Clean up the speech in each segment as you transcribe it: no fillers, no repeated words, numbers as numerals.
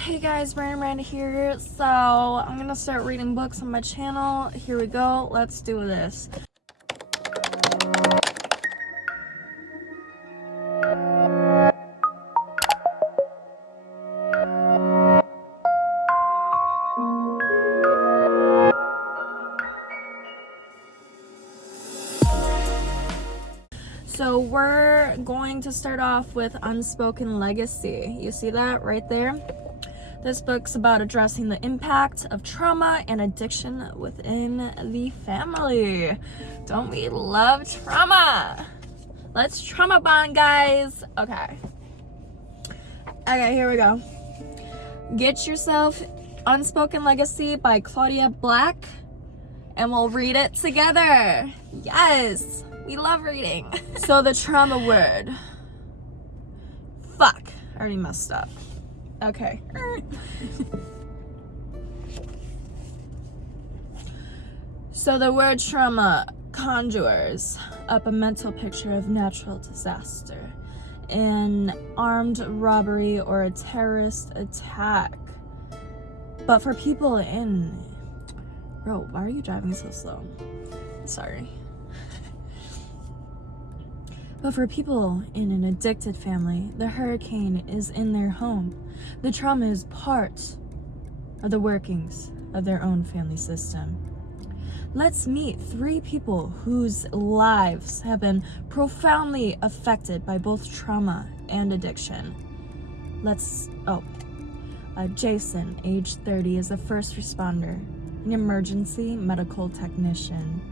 Hey guys, Miranda here. So I'm gonna start reading books on my channel. Here we go. Let's do this. So we're going to start off with Unspoken Legacy. You see that right there? This book's about addressing the impact of trauma and addiction within the family. Don't we love trauma? Let's trauma bond, guys. Okay, here we go. Get yourself Unspoken Legacy by Claudia Black, and we'll read it together. Yes, we love reading. So the trauma word. Fuck, I already messed up. Okay. So the word trauma conjures up a mental picture of natural disaster, an armed robbery, or a terrorist attack. But for people in... Bro, why are you driving so slow? Sorry. But for people in an addicted family, the hurricane is in their home. The trauma is part of the workings of their own family system. Let's meet 3 people whose lives have been profoundly affected by both trauma and addiction. Jason, age 30, is a first responder, an emergency medical technician,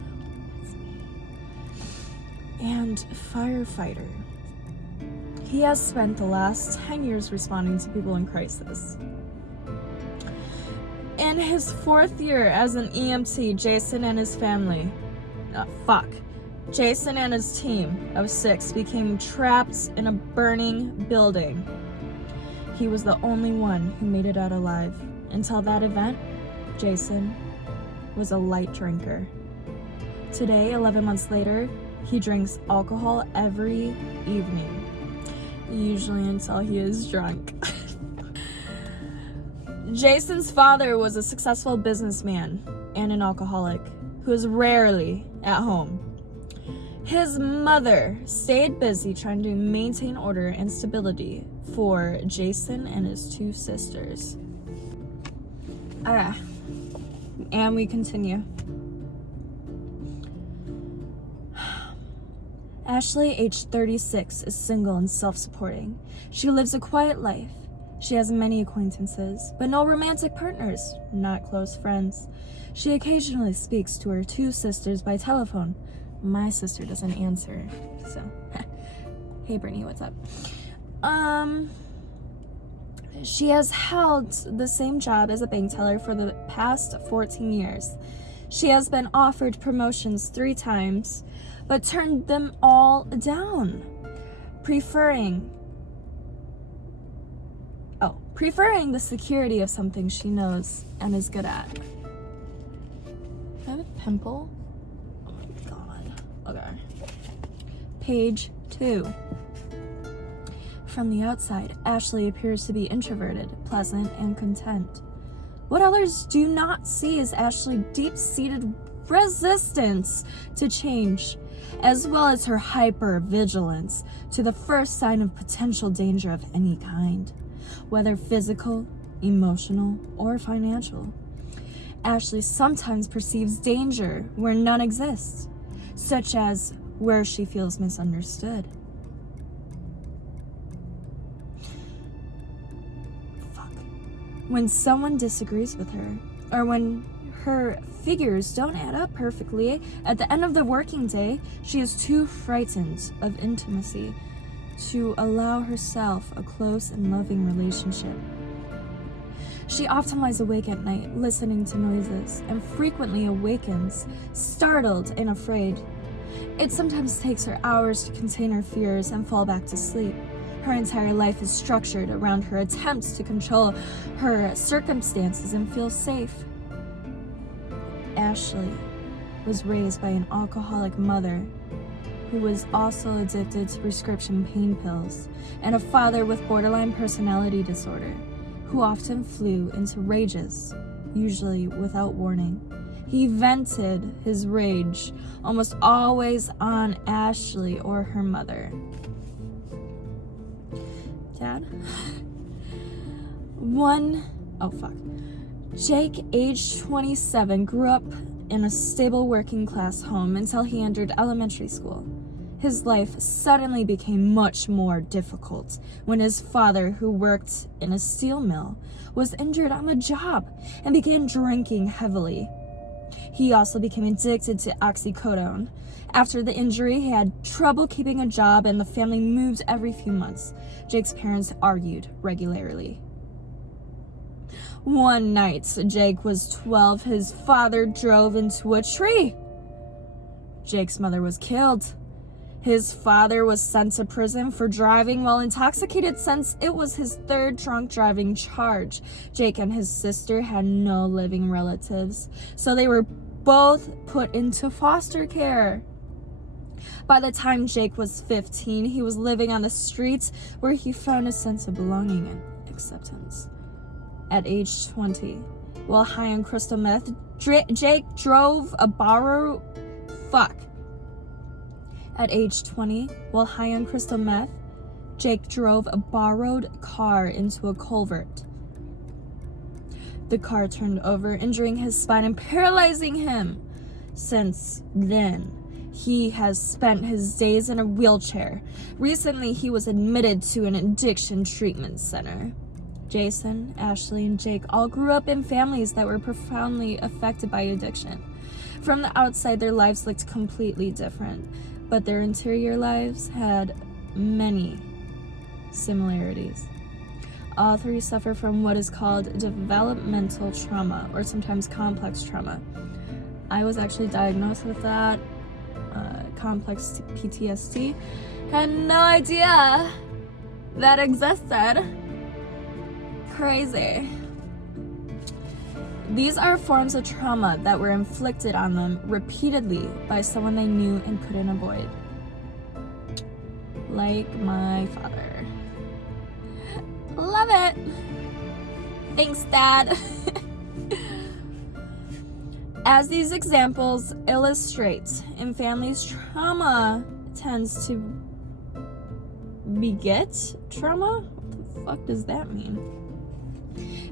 and firefighter. He has spent the last 10 years responding to people in crisis. In his 4th year as an EMT, Jason and his team of 6 became trapped in a burning building. He was the only one who made it out alive. Until that event, Jason was a light drinker. Today, 11 months later, he drinks alcohol every evening, usually until he is drunk. Jason's father was a successful businessman and an alcoholic who was rarely at home. His mother stayed busy trying to maintain order and stability for Jason and his 2 sisters. And we continue. Ashley, age 36, is single and self-supporting. She lives a quiet life. She has many acquaintances, but no romantic partners, not close friends. She occasionally speaks to her 2 sisters by telephone. My sister doesn't answer, so hey Brittany, what's up? She has held the same job as a bank teller for the past 14 years. She has been offered promotions 3 times, but turned them all down, preferring the security of something she knows and is good at. I have a pimple? Oh my god. Okay. Page 2. From the outside, Ashley appears to be introverted, pleasant, and content. What others do not see is Ashley's deep-seated resistance to change, as well as her hyper-vigilance to the first sign of potential danger of any kind, whether physical, emotional, or financial. Ashley sometimes perceives danger where none exists, such as where she feels misunderstood. When someone disagrees with her, or when her figures don't add up perfectly at the end of the working day, she is too frightened of intimacy to allow herself a close and loving relationship. She often lies awake at night, listening to noises, and frequently awakens, startled and afraid. It sometimes takes her hours to contain her fears and fall back to sleep. Her entire life is structured around her attempts to control her circumstances and feel safe. Ashley was raised by an alcoholic mother who was also addicted to prescription pain pills, and a father with borderline personality disorder who often flew into rages, usually without warning. He vented his rage almost always on Ashley or her mother. Dad? Jake, age 27, grew up in a stable working class home until he entered elementary school. His life suddenly became much more difficult when his father, who worked in a steel mill, was injured on the job and began drinking heavily. He also became addicted to oxycodone. After the injury, he had trouble keeping a job and the family moved every few months. Jake's parents argued regularly. One night, Jake was 12, his father drove into a tree. Jake's mother was killed. His father was sent to prison for driving while intoxicated since it was his third drunk driving charge. Jake and his sister had no living relatives, so they were both put into foster care. By the time Jake was 15, he was living on the streets where he found a sense of belonging and acceptance. At age 20, while high on crystal meth, Jake drove a borrowed... At age 20, while high on crystal meth, Jake drove a borrowed car into a culvert. The car turned over, injuring his spine and paralyzing him. Since then, he has spent his days in a wheelchair. Recently, he was admitted to an addiction treatment center. Jason, Ashley, and Jake all grew up in families that were profoundly affected by addiction. From the outside, their lives looked completely different, but their interior lives had many similarities. All three suffer from what is called developmental trauma, or sometimes complex trauma. I was actually diagnosed with that, complex PTSD. Had no idea that existed. Crazy. These are forms of trauma that were inflicted on them repeatedly by someone they knew and couldn't avoid. Like my father. Love it. Thanks, Dad. As these examples illustrate, in families, trauma tends to beget trauma? What the fuck does that mean?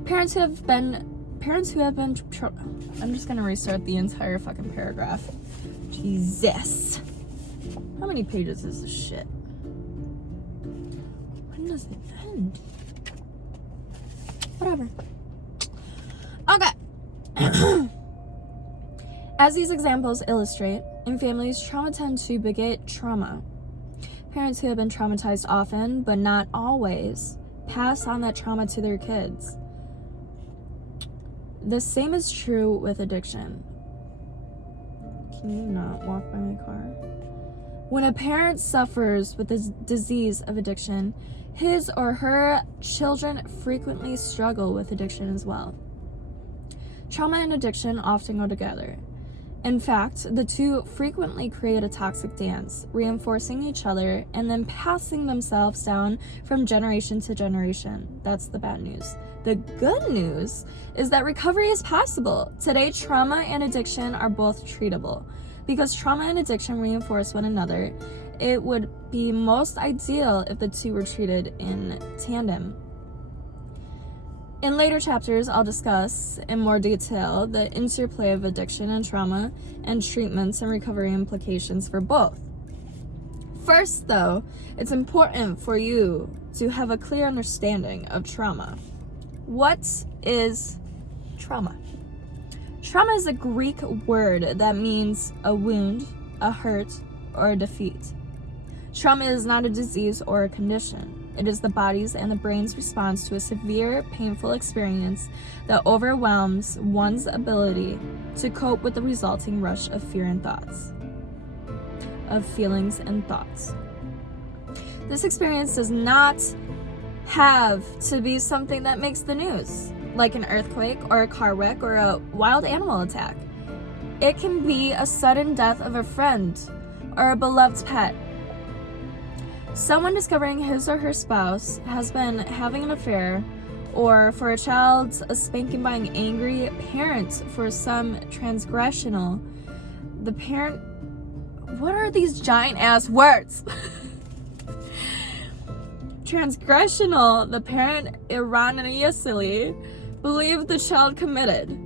Parents who have been I'm just gonna restart the entire fucking paragraph. Jesus. How many pages is this shit? When does it end? Whatever. Okay. As these examples illustrate, in families, trauma tends to beget trauma. Parents who have been traumatized often, but not always, pass on that trauma to their kids. The same is true with addiction. Can you not walk by my car? When a parent suffers with the disease of addiction, his or her children frequently struggle with addiction as well. Trauma and addiction often go together. In fact, the two frequently create a toxic dance, reinforcing each other and then passing themselves down from generation to generation. That's the bad news. The good news is that recovery is possible. Today, trauma and addiction are both treatable. Because trauma and addiction reinforce one another, it would be most ideal if the two were treated in tandem. In later chapters, I'll discuss in more detail the interplay of addiction and trauma and treatments and recovery implications for both. First, though, it's important for you to have a clear understanding of trauma. What is trauma? Trauma is a Greek word that means a wound, a hurt, or a defeat. Trauma is not a disease or a condition. It is the body's and the brain's response to a severe, painful experience that overwhelms one's ability to cope with the resulting rush of fear and thoughts. Of feelings and thoughts. This experience does not have to be something that makes the news, like an earthquake or a car wreck or a wild animal attack. It can be a sudden death of a friend or a beloved pet. Someone discovering his or her spouse has been having an affair, Or for a child, a spanking by an angry parent. For some, transgressional. The parent... What are these giant ass words? Transgressional. The parent erroneously believed the child committed.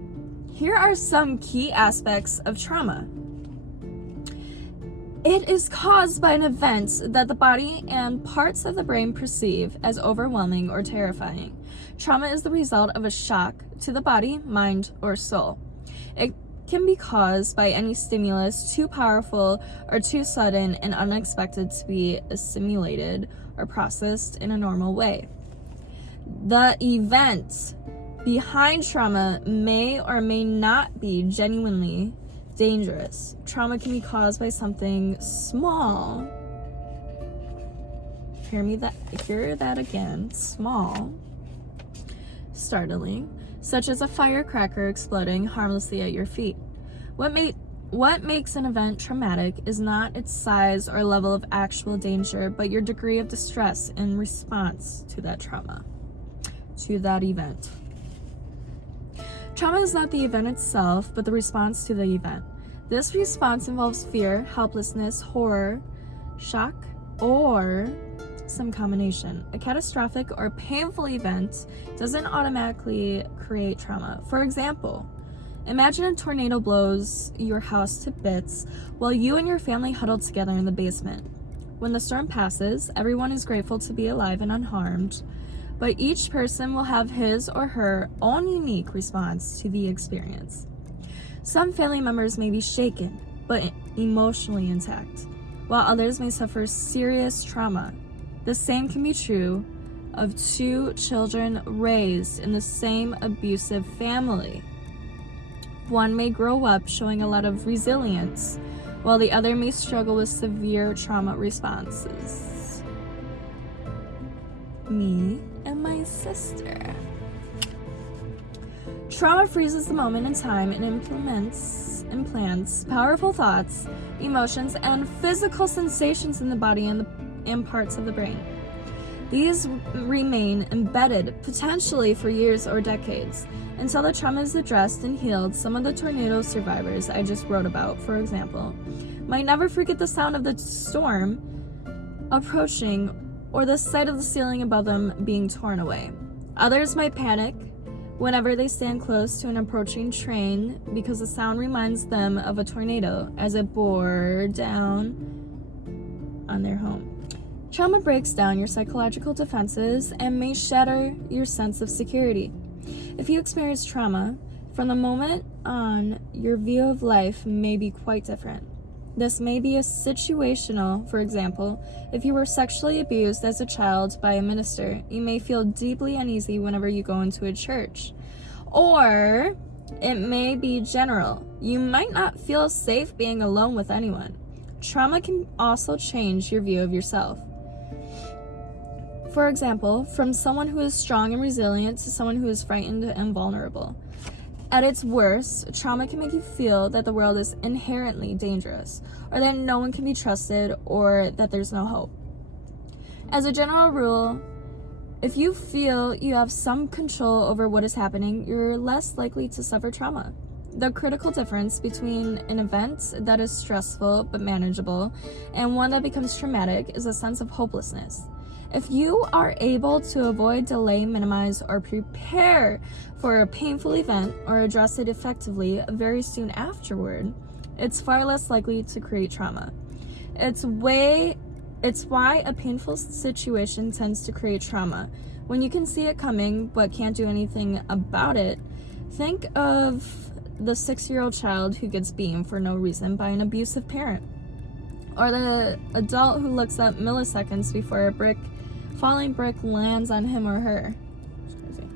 Here are some key aspects of trauma. It is caused by an event that the body and parts of the brain perceive as overwhelming or terrifying. Trauma is the result of a shock to the body, mind, or soul. It can be caused by any stimulus too powerful or too sudden and unexpected to be assimilated or processed in a normal way. The event behind trauma may or may not be genuinely dangerous. Trauma can be caused by something small. Hear that again. Small. Startling. Such as a firecracker exploding harmlessly at your feet. What makes an event traumatic is not its size or level of actual danger, but your degree of distress in response to that trauma, to that event. Trauma is not the event itself, but the response to the event. This response involves fear, helplessness, horror, shock, or some combination. A catastrophic or painful event doesn't automatically create trauma. For example, imagine a tornado blows your house to bits while you and your family huddle together in the basement. When the storm passes, everyone is grateful to be alive and unharmed, but each person will have his or her own unique response to the experience. Some family members may be shaken, but emotionally intact, while others may suffer serious trauma. The same can be true of two children raised in the same abusive family. One may grow up showing a lot of resilience, while the other may struggle with severe trauma responses. Me and my sister. Trauma freezes the moment in time and implants powerful thoughts, emotions, and physical sensations in the body and parts of the brain. These remain embedded, potentially for years or decades, until the trauma is addressed and healed. Some of the tornado survivors I just wrote about, for example, might never forget the sound of the storm approaching or the sight of the ceiling above them being torn away. Others might panic whenever they stand close to an approaching train because the sound reminds them of a tornado as it bore down on their home. Trauma breaks down your psychological defenses and may shatter your sense of security. If you experience trauma, from the moment on, your view of life may be quite different. This may be a situational. For example, if you were sexually abused as a child by a minister, you may feel deeply uneasy whenever you go into a church. Or it may be general. You might not feel safe being alone with anyone. Trauma can also change your view of yourself. For example, from someone who is strong and resilient to someone who is frightened and vulnerable. At its worst, trauma can make you feel that the world is inherently dangerous, or that no one can be trusted, or that there's no hope. As a general rule, if you feel you have some control over what is happening, you're less likely to suffer trauma. The critical difference between an event that is stressful but manageable and one that becomes traumatic is a sense of hopelessness. If you are able to avoid, delay, minimize, or prepare for a painful event or address it effectively very soon afterward, it's far less likely to create trauma. It's why a painful situation tends to create trauma. When you can see it coming but can't do anything about it, think of the 6-year-old child who gets beaten for no reason by an abusive parent, or the adult who looks up milliseconds before a falling brick lands on him or her. It's crazy.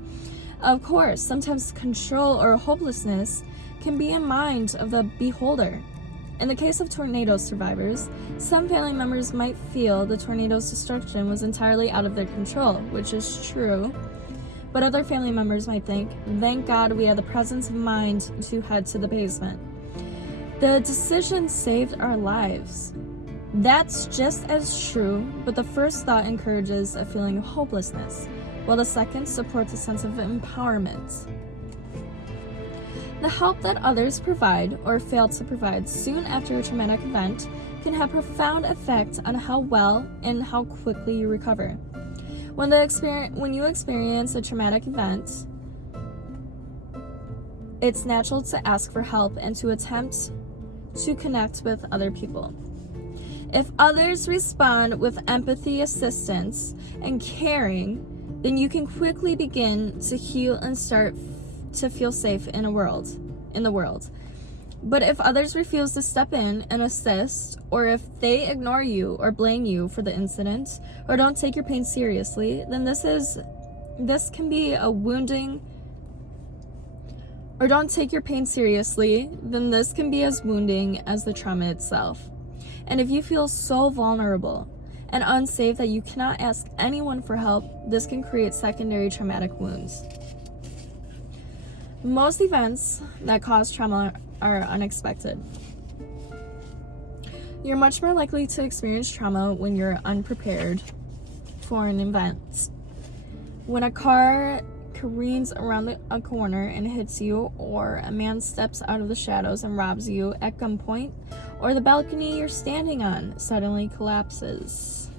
Of course, sometimes control or hopelessness can be in mind of the beholder. In the case of tornado survivors, some family members might feel the tornado's destruction was entirely out of their control, which is true. But other family members might think, thank God we had the presence of mind to head to the basement. The decision saved our lives. That's just as true, but the first thought encourages a feeling of hopelessness. while the second supports a sense of empowerment. The help that others provide or fail to provide soon after a traumatic event can have profound effect on how well and how quickly you recover. When you experience a traumatic event, it's natural to ask for help and to attempt to connect with other people. If others respond with empathy, assistance, and caring, then you can quickly begin to heal and start to feel safe in the world. But if others refuse to step in and assist, or if they ignore you or blame you for the incident, or don't take your pain seriously, then this can be a wounding, or don't take your pain seriously, then this can be as wounding as the trauma itself. And if you feel so vulnerable and unsafe that you cannot ask anyone for help, this can create secondary traumatic wounds. Most events that cause trauma are unexpected. You're much more likely to experience trauma when you're unprepared for an event. When a car careens around a corner and hits you, or a man steps out of the shadows and robs you at gunpoint, or the balcony you're standing on suddenly collapses.